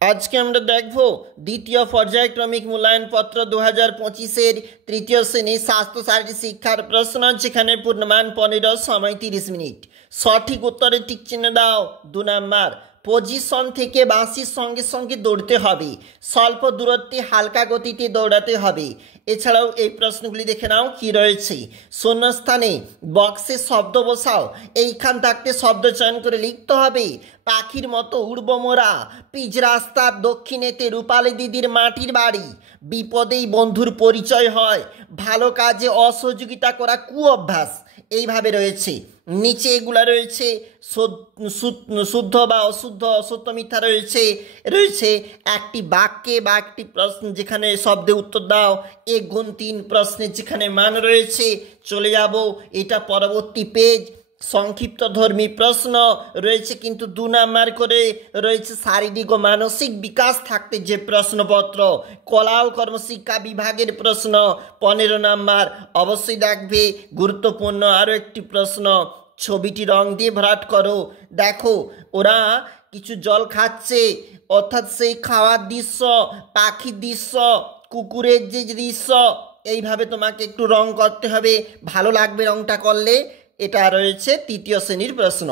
আজকে আমরা দেখব দ্বিতীয় পর্যায়ক্রমিক মূল্যায়নপত্র 2025-এর তৃতীয় শ্রেণী স্বাস্থ্য শারীরিক শিক্ষার প্রশ্ন, যেখানে পূর্ণমান 15, সময় 30 মিনিট। সঠিক উত্তরে টিক চিহ্ন দাও। 2 নাম্বার, পজিশন থেকে বাঁশির সঙ্গে সঙ্গে দৌড়তে হবে, স্বল্প দূরত্বে হালকা গতিতে দৌড়াতে হবে। এছাড়াও এই প্রশ্নগুলি দেখে নাও কি রয়েছে। শূন্যস্থানে বক্সে শব্দ বসাও, এইখান থাকতে শব্দ চয়ন করে লিখতে হবে। পাখির মতো উড়ব মোরা, পিচ রাস্তার দক্ষিণেতে রূপালী দিদির মাটির বাড়ি, বিপদেই বন্ধুর পরিচয় হয়, ভালো কাজে অসহযোগিতা করা কুঅভ্যাস। এইভাবে রয়েছে। নিচে এগুলা রয়েছে শুদ্ধ বা অশুদ্ধ, সত্য মিথ্যা রয়েছে। একটি বাক্যে বা একটি প্রশ্ন যেখানে শব্দে উত্তর দাও। 1 × 3 প্রশ্নের যেখানে মান রয়েছে। চলে যাব, এটা পরবর্তী পেজ। সংক্ষিপ্ত ধর্মী প্রশ্ন রয়েছে, কিন্তু 2 নাম্বার করে রয়েছে। শারীরিক ও মানসিক বিকাশ থাকতে যে প্রশ্নপত্র, কলা ও কর্মশিক্ষা বিভাগের প্রশ্ন 15 নাম্বার। অবশ্যই দেখবে, গুরুত্বপূর্ণ আরও একটি প্রশ্ন। ছবিটি রং দিয়ে ভরাট করো। দেখো, ওরা কিছু জল খাচ্ছে, অর্থাৎ সেই খাওয়ার দৃশ্য, পাখির দৃশ্য, কুকুরের যে দৃশ্য, এইভাবে তোমাকে একটু রং করতে হবে। ভালো লাগবে রংটা করলে। এটা রয়েছে তৃতীয় শ্রেণীর প্রশ্ন।